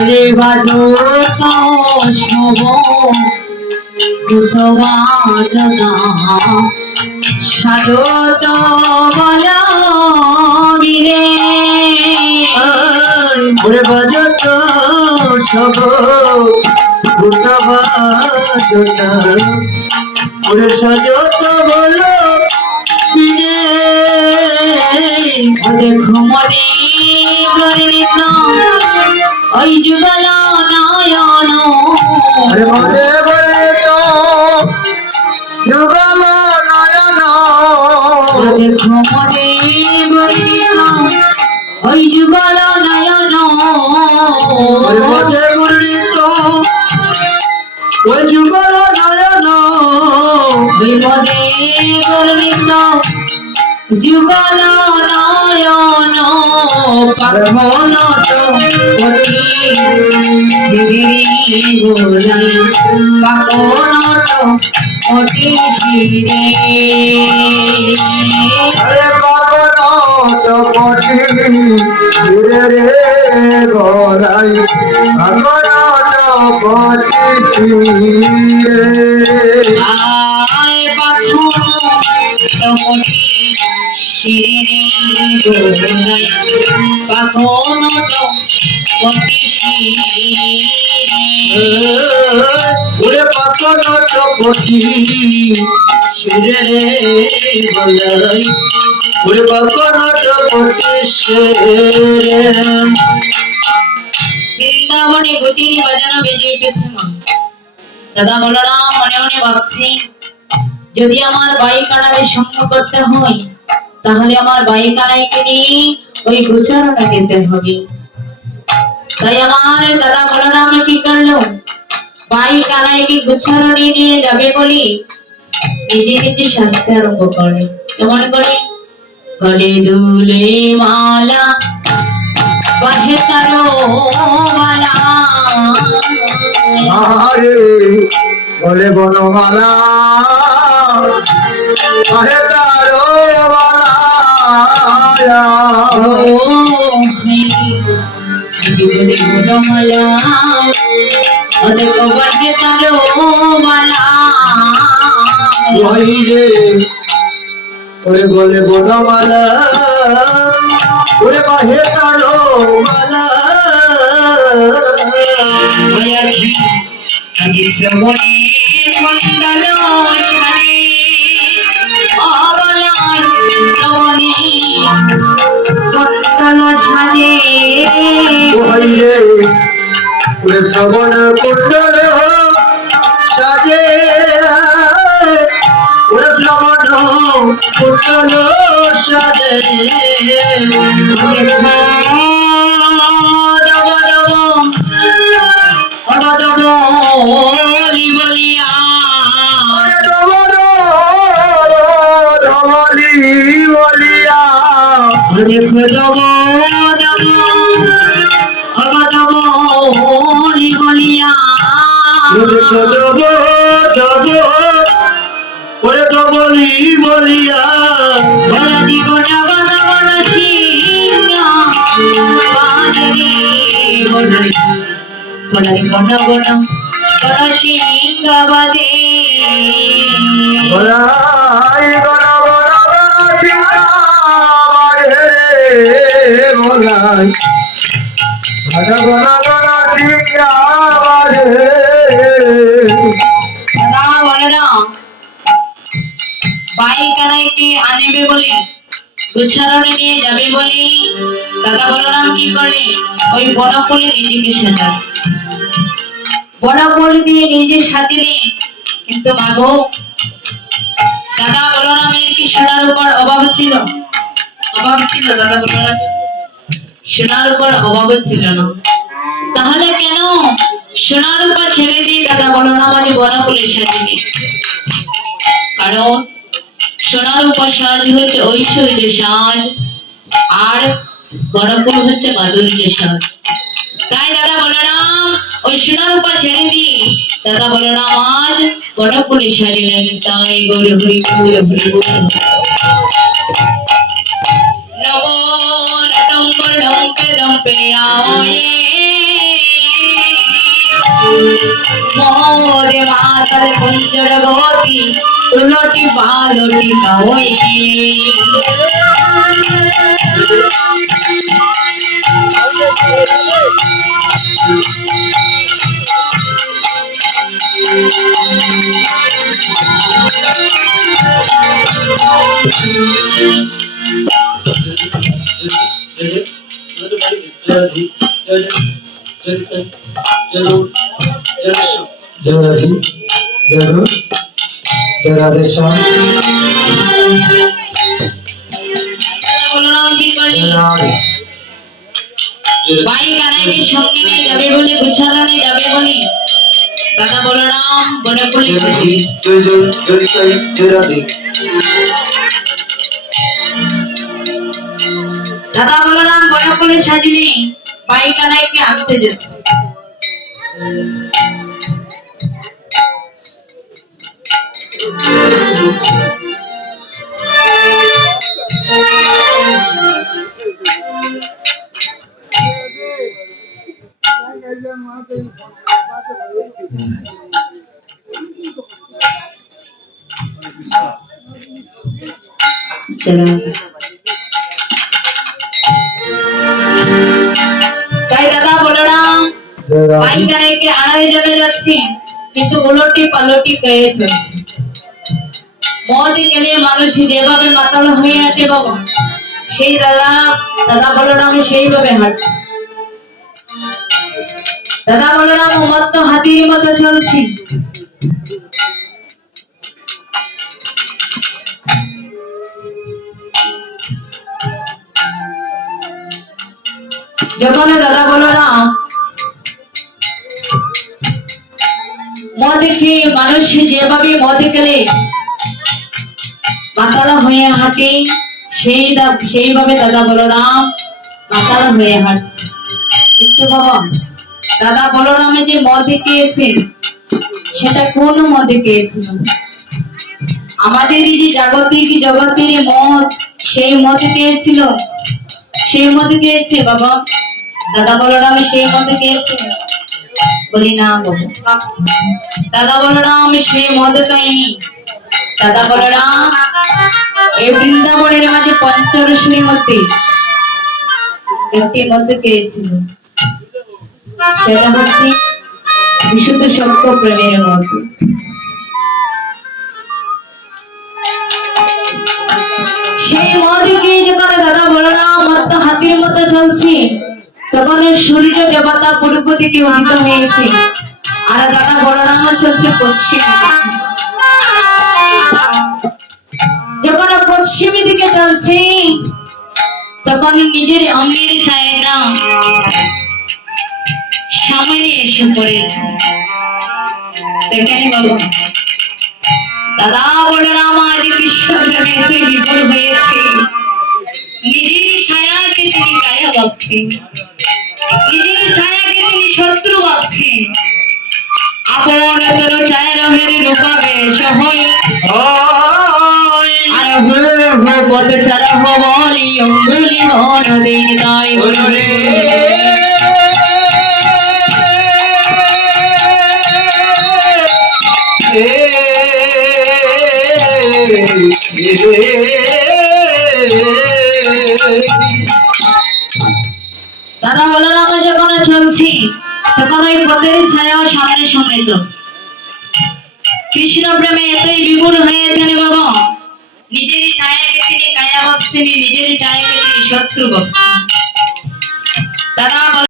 রে বাজো সব দুধবা জনা সাধত বল বিরে ওরে বাজত সব ওরে সাজত বলো ফিরে দেখো মরে গরিত ওই যুগল নয়ন মনে যুগল নয়ন দেখো মরে ওই যুগল নয়ন ওই যুগল নয়ন ওই মরে গরিত যুগল নয়ন পাখন গোলাই পাখন অতি রে গড়াই পাবন চপটি রে আয় পাখন ওরে পাবন চপটি শিরে রে গড়াই ওরে পাবন চপটি শিরে বৃন্দাবনে গতির বাজানো বেজে মা। দাদা বলরাম মনে মনে ভাবছি যদি আমার বাইকানারে সঙ্গ করতে হয়, তাহলে আমার বাইকানাইকে নিয়ে ওই গোচারণা যেতে হবে। তাই আমার দাদা বলরাম কি করল? বাইকানাইকে গোচারণে নিয়ে যাবে বলি নিজে নিজে সাজতে আরম্ভ করে। কেমন করে? গলে দুলে মালা বাহে তারো মালা আরে বলে বনমালা। ওরে বলে বনমালা ওরে বাহে তারো মালা ওইরে শ্রবণ কুণ্ডল সাজে শ্রবণ কুণ্ডল সাজে ধমলি বলিয়া দেখো দম জব জব ওরে বলিয়া বলা জীবন গণ গণ সিংহ বাজরি বলাই বলাই গণ গণ গণ সিংহ বাদে বলাই গণ গণ গণ সিংহাবারে বলাই গণ গণ গণ সিংহাবারে বাই কানাইকে আনবে বলে গুচ্ছারণে নিয়ে যাবে বলে। দাদা বলরাম কি করে ওই বনফুলে নিজেকে সাজায় বনফুল দিয়ে নিজে সাজিলে, কিন্তু মাগো, দাদা বলরামের কি সোনার উপর অভাব ছিল। অভাব ছিল, দাদা বলরাম? সোনার উপর অভাব ছিল না। তাহলে কেন? সোনার উপর ছেড়ে দিয়ে দাদা বলরাম আজ বনফুলে সাজিয়ে কারণ সোনার উপর সাজ হচ্ছে ঐশ্বর্য সাজ, আর বড়পুর হচ্ছে মাধুর্য সাজ। তাই দাদা বলরাম, ওই সোনার উপর ছেড়ে দিয়ে দাদা বলরাম, আজ বড়পুরে সাজিলেন তাই গৌরে হরি ফুল হরি নব মোরে মাতাল কুঞ্জর গতি। উলটি পালটি কাওয়ে জয়রাধি জয়রু জয়রাধে শ্যাম দাদা বলরাম বনে পুলিশ জয় জয় জয় দাদা বলরাম বনে পুলিশ সাজিনি ভাই কানাইকে আনতে যেত? তাই দাদা বলরাম কানাইকে আনার জন্য যাচ্ছি কিন্তু উলটি পালটি পেয়ে চলছে। মদ গেলে মানুষ যেভাবে মাতাল হয়ে আছে বাবা, সেই দাদা দাদা বলরাম সেইভাবে হাঁটছে। দাদা বলরাম মত হাতির মতো চলছে। যখন দাদা বলরাম মদ খেয়ে মানুষ যেভাবে মদ খেলে মাতালা হয়ে হাঁটে, সেই সেইভাবে দাদা বলরাম মাতালা হয়ে হাঁটছে। কিন্তু বাবা দাদা বলরামে যে মদ খেয়েছে সেটা কোন মদে খেয়েছিল আমাদের যে জাগতিক জগতের মদ, সেই মদ খেয়েছিল? সেই মদ খেয়েছে বাবা। দাদা বলরামে সেই মদ খেয়েছে বলি না বাবা। দাদা বলরাম সেই মদ খায়নি। দাদা বলরাম এই বৃন্দাবনের মাঝে পঞ্চরশ্মির মধ্যে একটি মদ পেয়েছিল। সেটা হচ্ছে বিশুদ্ধ সত্য প্রেমের মদ সেই মদ গিয়ে যখন দাদা বলরাম মত হাতির মতো চলছে, তখন সূর্য দেবতা পূর্ব দিকে উদিত হয়েছে। আর দাদা বলরাম চলছে পশ্চিম। চলছে তখন নিজের অঙ্গের ছায়াটা সামনে এসে পড়েছে। দেখেন বাবা, দাদা বলরাম, আজ বিপুল হয়েছে? নিজের শত্রু ভাবছেন আপন তোর ছায়া রহের রূপাবে হয়ে। পদ ছাড়া হবলি অঙ্গুলি ঘন দিন তাই বলরে দাদা বলরাম যখন চলছি তখন ওই পথের ছায়াও সামনে সামনে তো কৃষ্ণ প্রেমে এতই বিপুল হয়েছেন বাবা। নিজেরই ছায়াকে তিনি কায়া ভাবছেন নিজেরই ছায়াকে তিনি শত্রু দাদা বল-